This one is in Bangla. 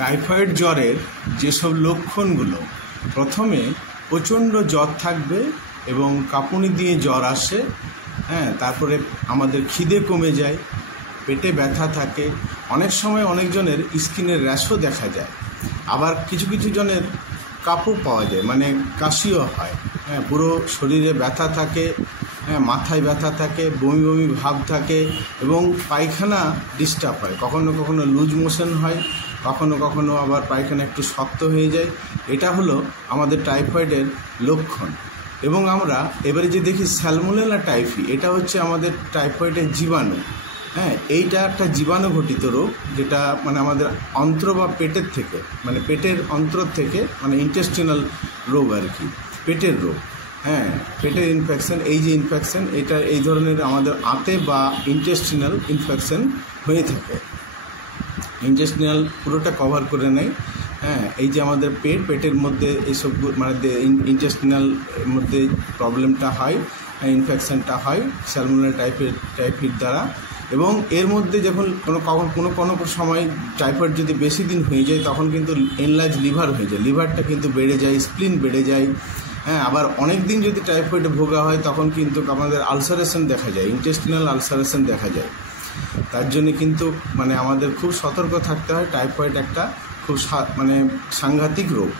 টাইফয়েড জ্বরের যেসব লক্ষণগুলো, প্রথমে প্রচণ্ড জ্বর থাকবে এবং কাঁপুনি দিয়ে জ্বর আসে। তারপরে আমাদের খিদে কমে যায়, পেটে ব্যথা থাকে, অনেক সময় অনেকজনের স্কিনের র্যাশও দেখা যায়, আবার কিছু কিছু জনের কাঁপও পাওয়া যায়, মানে কাশিও হয়। পুরো শরীরে ব্যথা থাকে, মাথায় ব্যথা থাকে, বমি বমি ভাব থাকে এবং পায়খানা ডিস্টার্ব হয়, কখনো কখনো লুজ মোশন হয়, কখনো কখনো আবার পায়খানা একটু শক্ত হয়ে যায়। এটা হলো আমাদের টাইফয়েডের লক্ষণ। এবং আমরা এবারে যে দেখি স্যালমোনেলা টাইফি, এটা হচ্ছে আমাদের টাইফয়েডের জীবাণু। এইটা একটা জীবাণু ঘটিত রোগ, যেটা মানে আমাদের অন্ত্র বা পেটের থেকে, মানে পেটের অন্ত্র থেকে, মানে ইন্টেস্টিনাল রোগ আর কি, পেটের রোগ। পেটের ইনফেকশন, এই যে ইনফেকশন, এটা এই ধরনের আমাদের আঁতে বা ইন্টেস্টিনাল ইনফেকশন হয়ে থাকে। ইন্টেস্টিনাল পুরোটা কভার করে নেয়। এই যে আমাদের পেটের মধ্যে এইসব মানে ইন্টেস্টিনাল মধ্যে প্রবলেমটা হয়, ইনফেকশনটা হয় স্যালমোনেলা টাইফয়েড দ্বারা। এবং এর মধ্যে যখন কোনো সময় টাইফয়েড যদি বেশি দিন হয়ে যায়, তখন কিন্তু এনলার্জ লিভার হয়ে যায়, লিভারটা কিন্তু বেড়ে যায়, স্প্লিন বেড়ে যায়। আবার অনেক দিন যদি টাইফয়েডে ভোগা হয়, তখন কিন্তু আমাদের আলসারেশন দেখা যায়, ইন্টেস্টিনাল আলসারেশন দেখা যায়। তার জন্য কিন্তু মানে আমাদের খুব সতর্ক থাকতে হয়। টাইফয়েড একটা খুব মানে সাংঘাতিক রোগ।